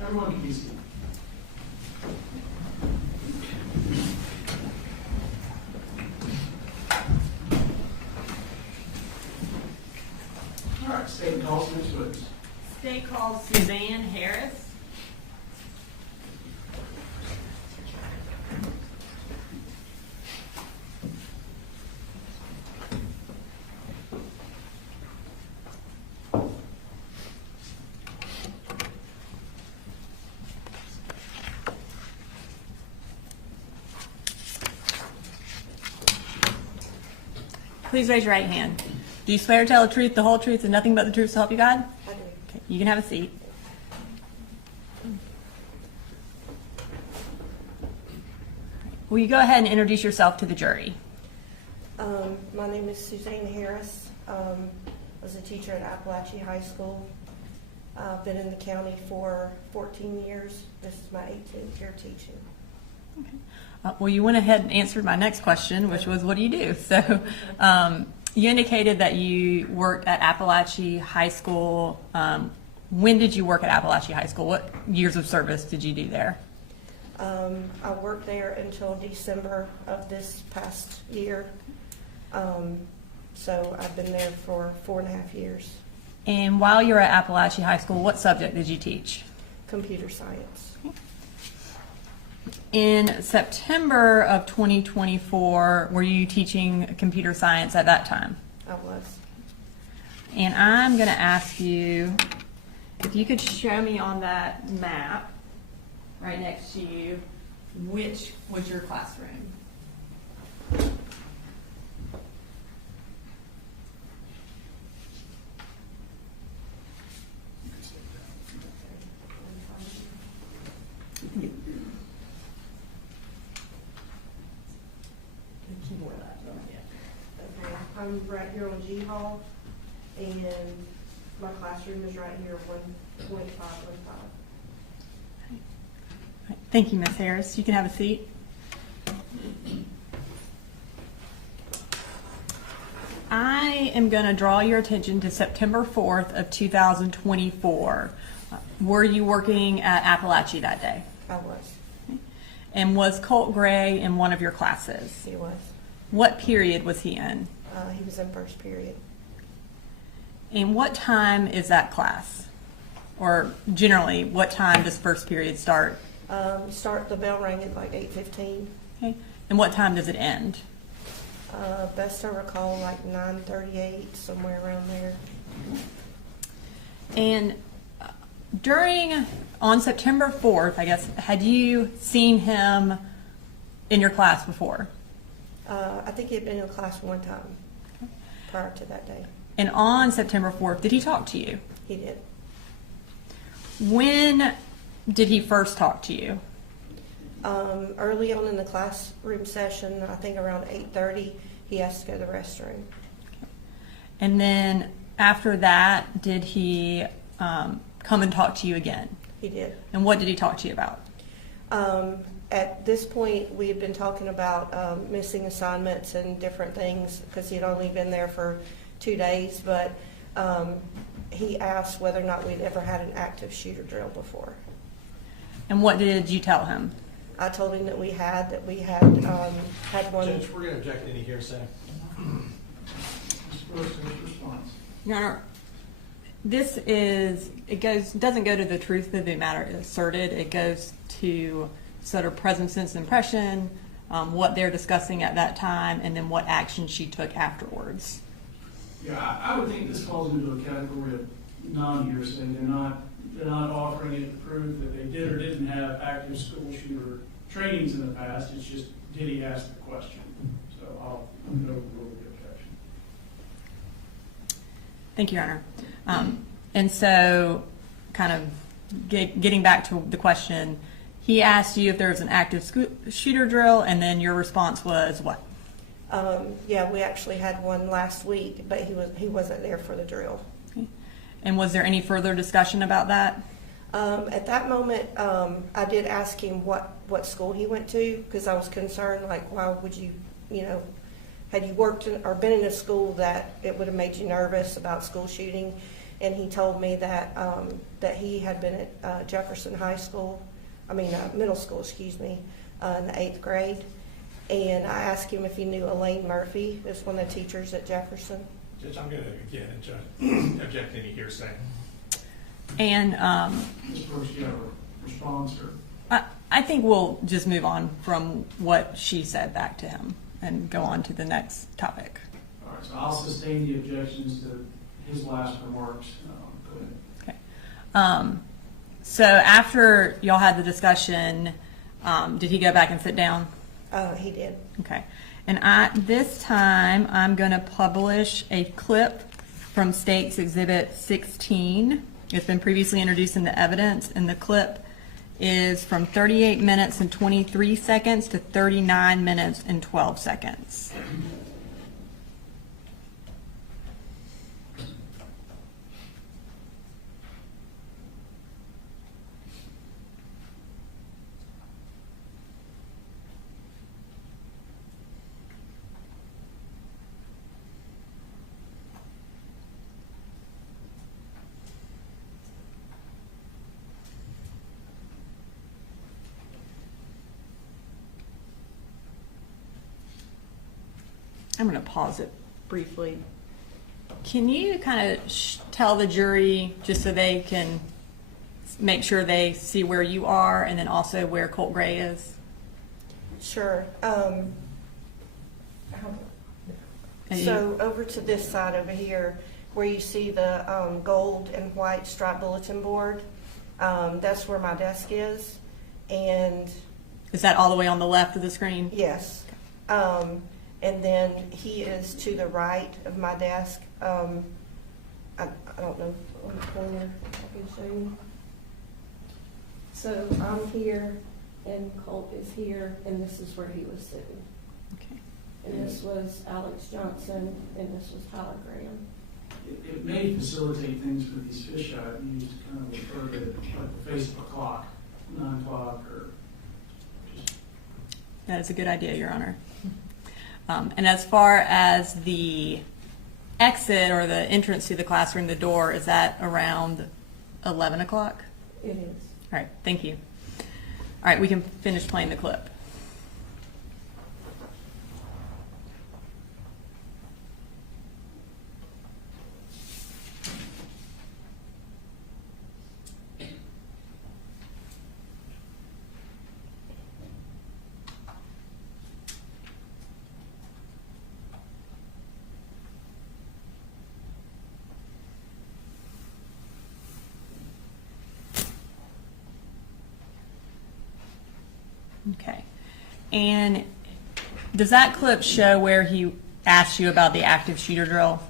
Everyone can be seated. All right, state and call Ms. Woods. State called Suzanne Harris. Please raise your right hand. Do you swear to tell the truth, the whole truth, and nothing but the truth to help you God? I do. Okay, you can have a seat. Will you go ahead and introduce yourself to the jury? My name is Suzanne Harris. I was a teacher at Apalachee High School. I've been in the county for 14 years. This is my 18th year teaching. Well, you went ahead and answered my next question, which was, what do you do? So you indicated that you worked at Apalachee High School. When did you work at Apalachee High School? What years of service did you do there? I worked there until December of this past year. So I've been there for 4.5 years. And while you were at Apalachee High School, what subject did you teach? Computer science. In September of 2024, were you teaching computer science at that time? I was. And I'm going to ask you if you could show me on that map right next to you which was your classroom. Okay. I'm right here on G Hall, and my classroom is right here, 1.515. Thank you, Ms. Harris. You can have a seat. I am going to draw your attention to September 4th of 2024. Were you working at Apalachee that day? I was. And was Colt Gray in one of your classes? He was. What period was he in? He was in first period. And what time is that class? Or generally, what time does first period start? The bell rang at like 8:15. Okay. And what time does it end? Best I recall, like 9:38, somewhere around there. And on September 4th, I guess, had you seen him in your class before? I think he had been in class one time prior to that day. And on September 4th, did he talk to you? He did. When did he first talk to you? Early on in the classroom session, I think around 8:30, he asked to go to the restroom. And then after that, did he come and talk to you again? He did. And what did he talk to you about? At this point, we had been talking about missing assignments and different things because he'd only been there for 2 days, but he asked whether or not we'd ever had an active shooter drill before. And what did you tell him? I told him that we had had one. Judge, we're going to object to any hearsay. Mr. Brooks, his response. Your Honor, doesn't go to the truth of the matter asserted. It goes to sort of present sense impression, what they're discussing at that time, and then what action she took afterwards. Yeah, I would think this falls into a category of non-hearsay. They're not offering it to prove that they did or didn't have active school shooter trainings in the past. It's just, did he ask the question? So I'll go with the objection. Thank you, Your Honor. And so, kind of getting back to the question, he asked you if there was an active shooter drill, and then your response was what? Yeah, we actually had one last week, but he wasn't there for the drill. Okay. And was there any further discussion about that? At that moment, I did ask him what school he went to because I was concerned, like, why would you, had you worked or been in a school that it would have made you nervous about school shooting? and he told me that, that he had been at Jefferson High School, middle school, excuse me, in the 8th grade. And I asked him if he knew Elaine Murphy, who's one of the teachers at Jefferson. Judge, I'm going to again object to any hearsay. And Ms. Brooks, do you have a response or? I think we'll just move on from what she said back to him and go on to the next topic. All right, so I'll sustain the objections to his last remarks. Go ahead. Okay. So after y'all had the discussion, did he go back and sit down? He did. Okay. And this time, I'm going to publish a clip from State's Exhibit 16. It's been previously introduced into evidence, and the clip is from 38 minutes and 23 seconds to 39 minutes and 12 seconds. I'm going to pause it briefly. Can you kind of tell the jury, just so they can make sure they see where you are and then also where Colt Gray is? Sure. So over to this side over here, where you see the gold and white striped bulletin board, that's where my desk is. And Is that all the way on the left of the screen? yes. And then he is to the right of my desk. I don't know, on the corner, I can show you. So I'm here, and Colt is here, and this is where he was sitting. Okay. And this was Alex Johnson, and this was Tyler Graham. It may facilitate things for these fisheye views to kind of refer to like the face of a clock, 9 o'clock or just. That is a good idea, Your Honor. And as far as the exit or the entrance to the classroom, the door, is that around 11 o'clock? It is. All right, thank you. All right, we can finish playing the clip. Okay. And does that clip show where he asked you about the active shooter drill?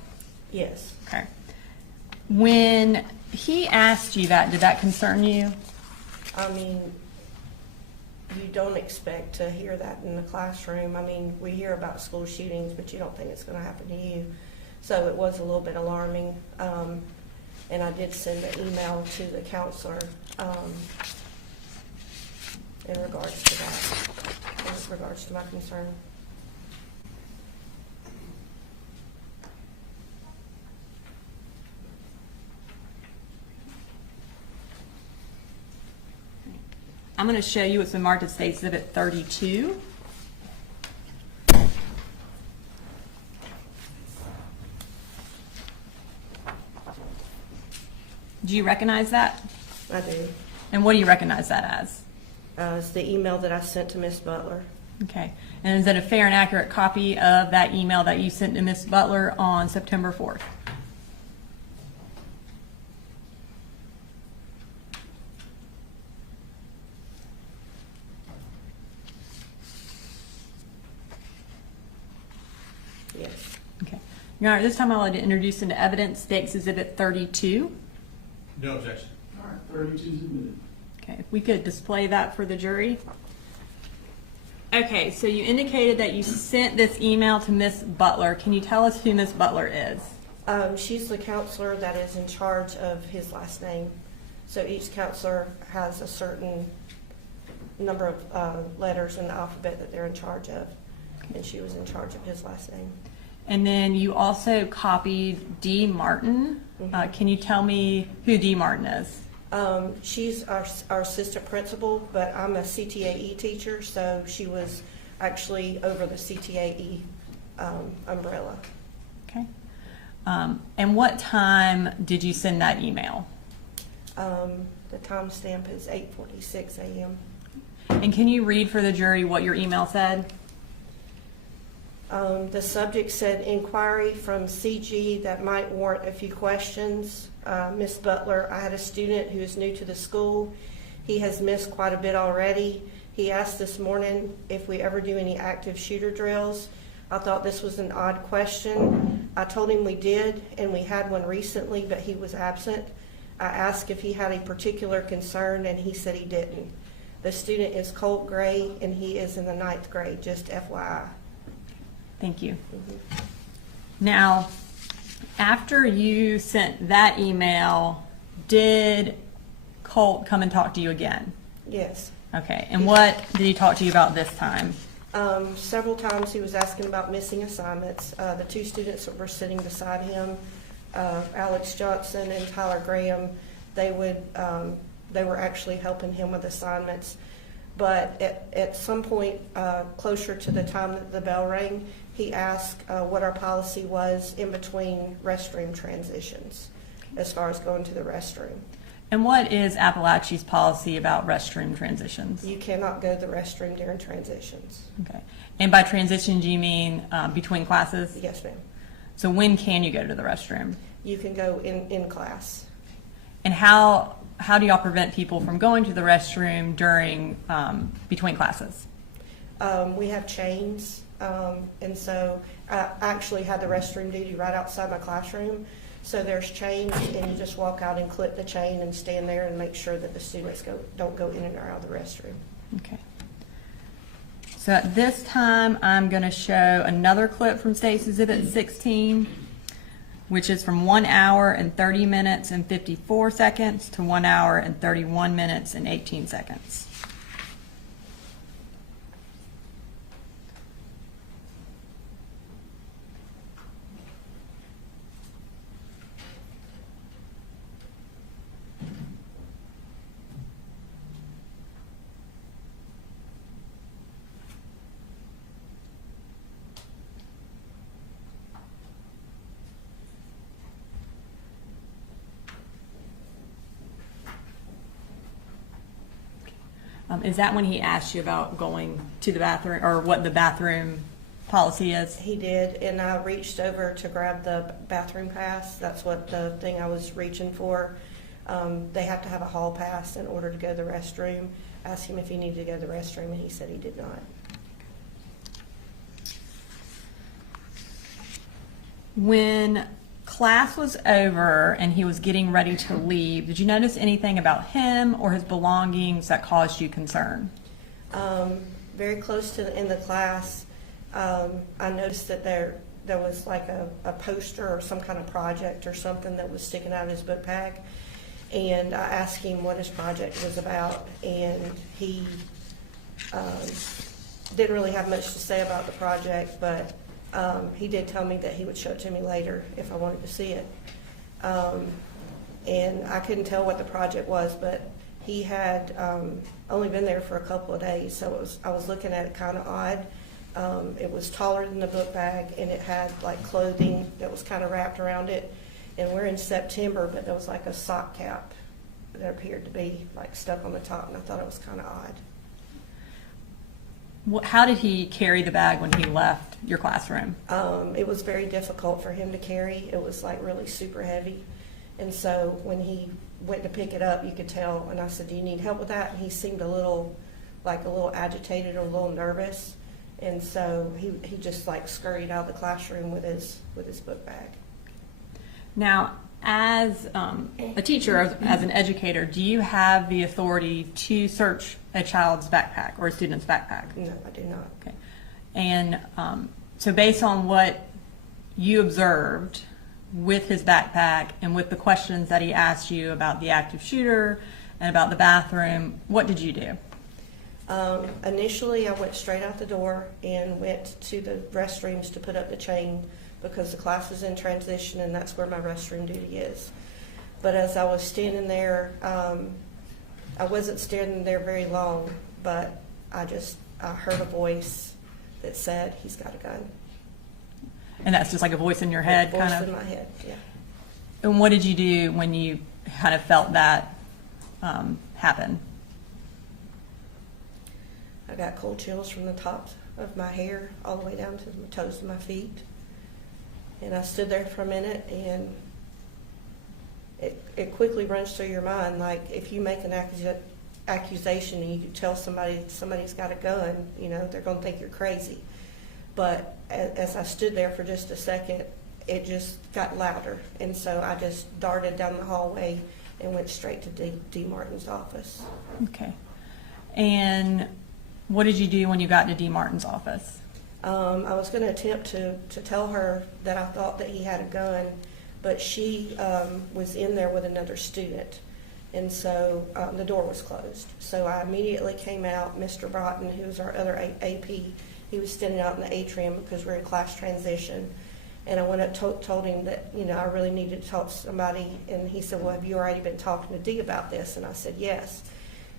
Yes. Okay. When he asked you that, did that concern you? I mean, you don't expect to hear that in the classroom. I mean, we hear about school shootings, but you don't think it's going to happen to you. So it was a little bit alarming. And I did send an email to the counselor in regards to that, in regards to my concern. I'm going to show you what's been marked as State Exhibit 32. Do you recognize that? I do. And what do you recognize that as? It's the email that I sent to Miss Butler. Okay. And is it a fair and accurate copy of that email that you sent to Miss Butler on September 4th? Yes. Okay. Your Honor, this time I'd like to introduce into evidence State Exhibit 32. No objection. All right, 32 is admitted. Okay, if we could display that for the jury. Okay, so you indicated that you sent this email to Miss Butler. Can you tell us who Miss Butler is? She's the counselor that is in charge of his last name. So each counselor has a certain number of letters in the alphabet that they're in charge of. And she was in charge of his last name. And then you also copied Dee Martin. Can you tell me who Dee Martin is? She's our assistant principal, but I'm a CTAE teacher, so she was actually over the CTAE umbrella. Okay. And what time did you send that email? The timestamp is 8:46 a.m. And can you read for the jury what your email said? The subject said, inquiry from CG that might warrant a few questions. Miss Butler, I had a student who is new to the school. He has missed quite a bit already. He asked this morning if we ever do any active shooter drills. I thought this was an odd question. I told him we did, and we had one recently, but he was absent. I asked if he had a particular concern, and he said he didn't. The student is Colt Gray, and he is in the 9th grade, just FYI. Thank you. Now, after you sent that email, did Colt come and talk to you again? Yes. Okay. And what did he talk to you about this time? Several times he was asking about missing assignments. The two students that were sitting beside him, Alex Johnson and Tyler Graham, they were actually helping him with assignments. But at some point closer to the time that the bell rang, he asked what our policy was in between restroom transitions as far as going to the restroom. And what is Apalachee's policy about restroom transitions? You cannot go to the restroom during transitions. Okay. And by transitions, you mean between classes? Yes, ma'am. So when can you go to the restroom? You can go in class. And how do y'all prevent people from going to the restroom during between classes? We have chains, and so I actually had the restroom duty right outside my classroom. So there's chains, and you just walk out and clip the chain and stand there and make sure that the students don't go in and out of the restroom. Okay. So at this time, I'm going to show another clip from State's Exhibit 16, which is from 1 hour and 30 minutes and 54 seconds to 1 hour and 31 minutes and 18 seconds. Is that when he asked you about going to the bathroom, or what the bathroom policy is? He did, and I reached over to grab the bathroom pass. That's what the thing I was reaching for. They have to have a hall pass in order to go to the restroom. I asked him if he needed to go to the restroom, and he said he did not. When class was over and he was getting ready to leave, did you notice anything about him or his belongings that caused you concern? Very close to in the class, I noticed that there was like a poster or some kind of project or something that was sticking out of his book bag. And I asked him what his project was about, and he didn't really have much to say about the project, but he did tell me that he would show it to me later if I wanted to see it. And I couldn't tell what the project was, but he had only been there for a couple of days, so I was looking at it kind of odd. It was taller than the book bag, and it had like clothing that was kind of wrapped around it. And we're in September, but there was like a sock cap that appeared to be like stuck on the top, and I thought it was kind of odd. How did he carry the bag when he left your classroom? It was very difficult for him to carry. It was like really super heavy. And so when he went to pick it up, you could tell, and I said, do you need help with that? And he seemed a little agitated or a little nervous. And so he just like scurried out of the classroom with his book bag. Now, as a teacher, as an educator, do you have the authority to search a child's backpack or a student's backpack? No, I do not. Okay. And so based on what you observed with his backpack and with the questions that he asked you about the active shooter and about the bathroom, what did you do? Initially, I went straight out the door and went to the restrooms to put up the chain because the class is in transition and that's where my restroom duty is. But as I was standing there, I wasn't standing there very long, but I heard a voice that said, "He's got a gun." And that's just like a voice in your head, Voice kind of? in my head, yeah. And what did you do when you kind of felt that happen? I got cold chills from the top of my hair all the way down to the toes of my feet. And I stood there for a minute, and it quickly runs through your mind, like if you make an accusation and you could tell somebody's got a gun, they're going to think you're crazy. But as I stood there for just a second, it just got louder. And so I just darted down the hallway and went straight to D. Martin's office. Okay. And what did you do when you got to D. Martin's office? I was going to attempt to tell her that I thought that he had a gun, but she was in there with another student. And so the door was closed. So I immediately came out. Mr. Broughton, who was our other AP, he was standing out in the atrium because we're in class transition. And I went up, told him that, I really needed to talk to somebody. And he said, "Well, have you already been talking to Dee about this?" And I said, "Yes."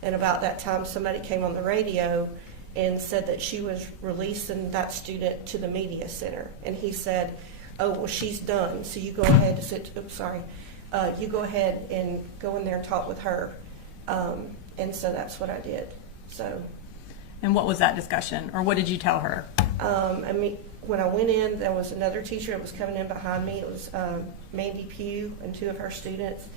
And about that time, somebody came on the radio and said that she was releasing that student to the media center. And he said, "Oh, well, she's done. So you go ahead you go ahead and go in there and talk with her." And so that's what I did. So. And what was that discussion, or what did you tell her? When I went in, there was another teacher that was coming in behind me. It was Mandy Pugh and two of her students.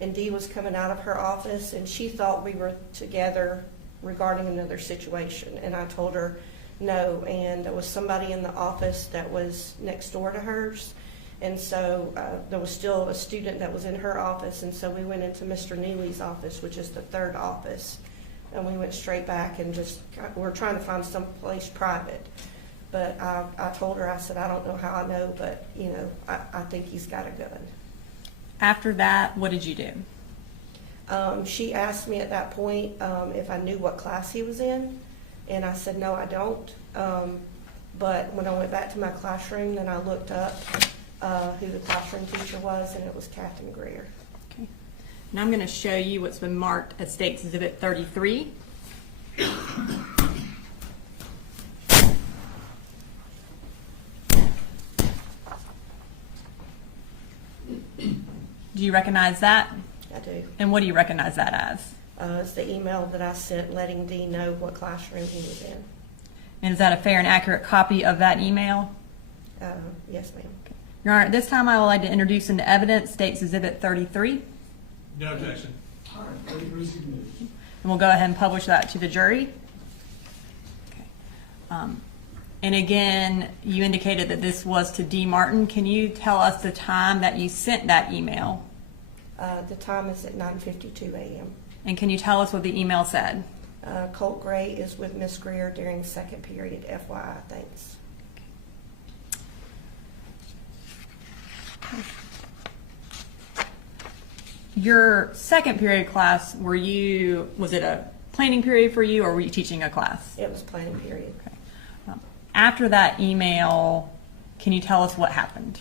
And Dee was coming out of her office, and she thought we were together regarding another situation. And I told her no, and there was somebody in the office that was next door to hers. And so there was still a student that was in her office, and so we went into Mr. Neely's office, which is the third office. And we went straight back and we're trying to find some place private. But I told her, I said, "I don't know how I know, but, I think he's got a gun." After that, what did you do? She asked me at that point if I knew what class he was in, and I said, "No, I don't." But when I went back to my classroom, then I looked up who the classroom teacher was, and it was Catherine Greer. Okay. Now I'm going to show you what's been marked as State's Exhibit 33. Do you recognize that? I do. And what do you recognize that as? It's the email that I sent letting Dee know what classroom he was in. And is that a fair and accurate copy of that email? Yes, ma'am. Your Honor, at this time I would like to introduce into evidence State's Exhibit 33. No objection. All right, 33 submitted. And we'll go ahead and publish that to the jury. Okay. And again, you indicated that this was to D. Martin. Can you tell us the time that you sent that email? The time is at 9:52 a.m. And can you tell us what the email said? Colt Gray is with Miss Greer during second period, FYI, thanks. Your second period class, was it a planning period for you, or were you teaching a class? It was planning period. Okay. After that email, can you tell us what happened?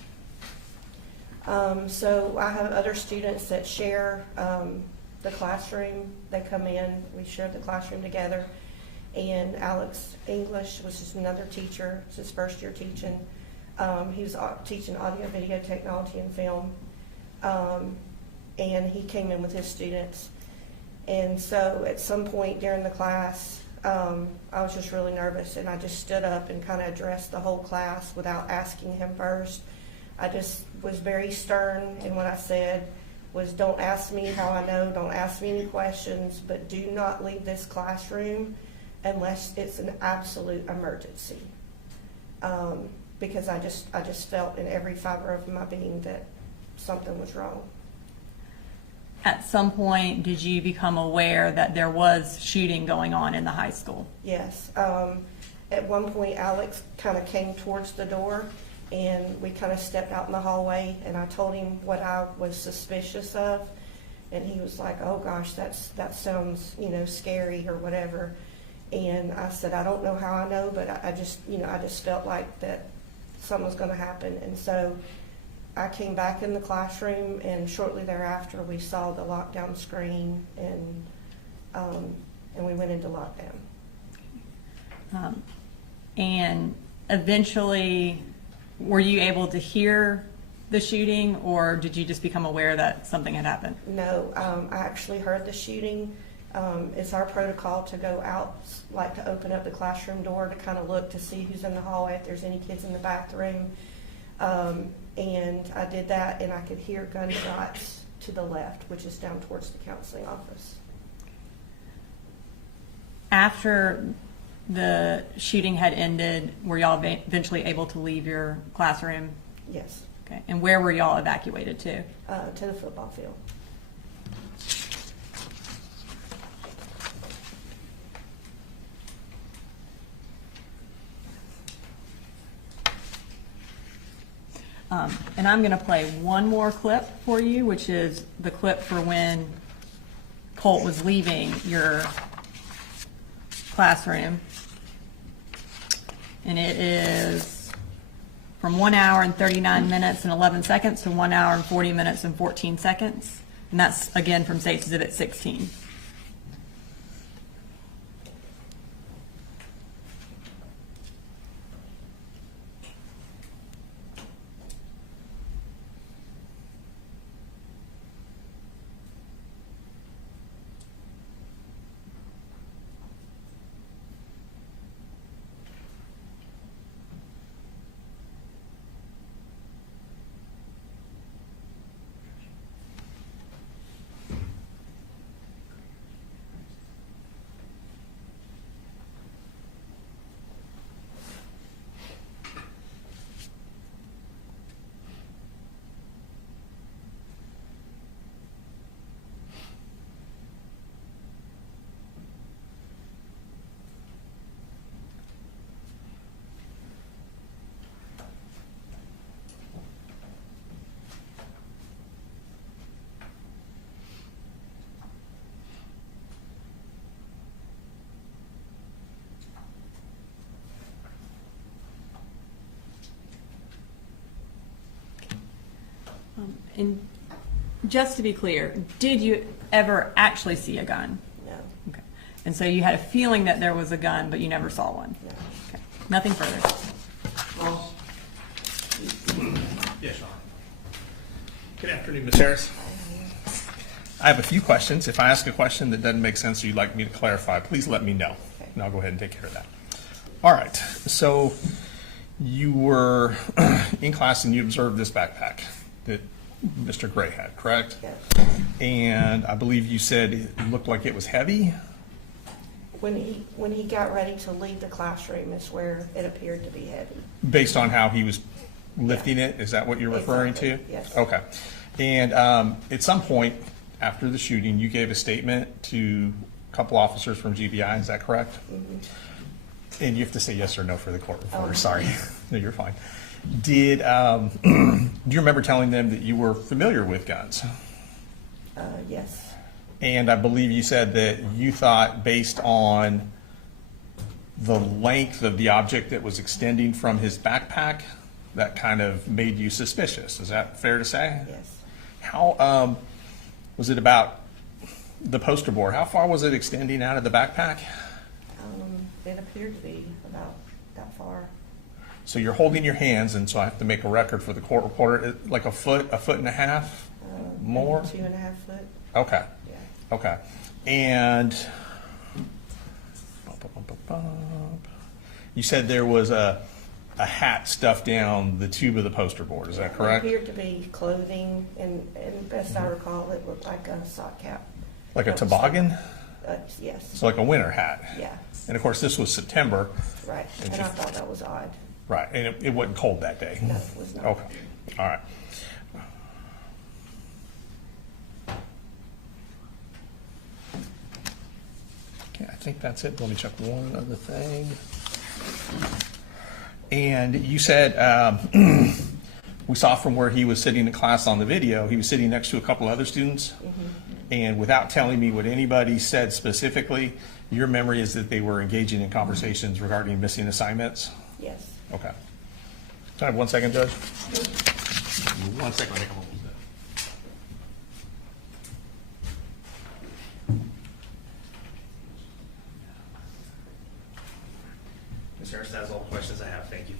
So I have other students that share the classroom. They come in, we share the classroom together. And Alex English, which is another teacher, it's his first year teaching. He was teaching audio, video technology, and film. And he came in with his students. And so at some point during the class, I was just really nervous, and I just stood up and kind of addressed the whole class without asking him first. I just was very stern, and what I said was, "Don't ask me how I know, don't ask me any questions, but do not leave this classroom unless it's an absolute emergency." Because I just felt in every fiber of my being that something was wrong. At some point, did you become aware that there was shooting going on in the high school? Yes. At one point, Alex kind of came towards the door, and we kind of stepped out in the hallway, and I told him what I was suspicious of, and he was like, "Oh gosh, that sounds, scary or whatever." And I said, "I don't know how I know, but I just felt like that something was going to happen. And so I came back in the classroom, and shortly thereafter we saw the lockdown screen, and we went into lockdown. And eventually, were you able to hear the shooting, or did you just become aware that something had happened? No, I actually heard the shooting. It's our protocol to go out, like to open up the classroom door to kind of look to see who's in the hallway, if there's any kids in the bathroom. And I did that, and I could hear gunshots to the left, which is down towards the counseling office. After the shooting had ended, were y'all eventually able to leave your classroom? Yes, Okay. And where were y'all evacuated to? to the football field. And I'm going to play one more clip for you, which is the clip for when Colt was leaving your classroom. And it is from 1 hour and 39 minutes and 11 seconds to 1 hour and 40 minutes and 14 seconds. And that's, again, from State's Exhibit 16. And just to be clear, did you ever actually see a gun? No, Okay. And so you had a feeling that there was a gun, but you never saw one? no. Okay. Nothing further. Yes, Sean. Good afternoon, Ms. Harris. I have a few questions. If I ask a question that doesn't make sense or you'd like me to clarify, please let me know, and I'll go ahead and take care of that. All right, so you were in class and you observed this backpack that Mr. Gray had, correct? Yes. And I believe you said it looked like it was heavy? When he got ready to leave the classroom is where it appeared to be heavy. Based on how he was lifting it, is that what you're referring to? Exactly, yes. Okay. And at some point after the shooting, you gave a statement to a couple officers from GBI, is that correct? Mm-hmm. And you have to say yes or no for the court reporter, sorry. No, you're fine. Do you remember telling them that you were familiar with guns? Yes. And I believe you said that you thought, based on the length of the object that was extending from his backpack, that kind of made you suspicious. Is that fair to say? Yes. How was it about the poster board? How far was it extending out of the backpack? It appeared to be about that far. So you're holding your hands, and so I have to make a record for the court reporter, like a foot and a half more? 2.5 foot. Okay. Yeah. Okay. And you said there was a hat stuffed down the tube of the poster board. Is that correct? It appeared to be clothing, and best I recall, it looked like a sock cap. Like a toboggan? Yes. So like a winter hat? Yeah. And of course, this was September. Right. And I thought that was odd. Right. And it wasn't cold that day? No, it was not. Okay. All right. Okay, I think that's it. Let me check one other thing. And you said, we saw from where he was sitting in class on the video, he was sitting next to a couple other students. Mm-hmm. And without telling me what anybody said specifically, your memory is that they were engaging in conversations regarding missing assignments? Yes. Okay. Can I have 1 second, Judge? 1 second, I think I'm almost done. Ms. Harris, that's all the questions I have. Thank you.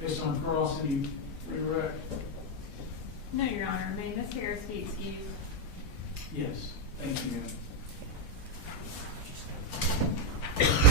Based on cross, any redirect? No, Your Honor. May Ms. Harris be excused? Yes, thank you, ma'am.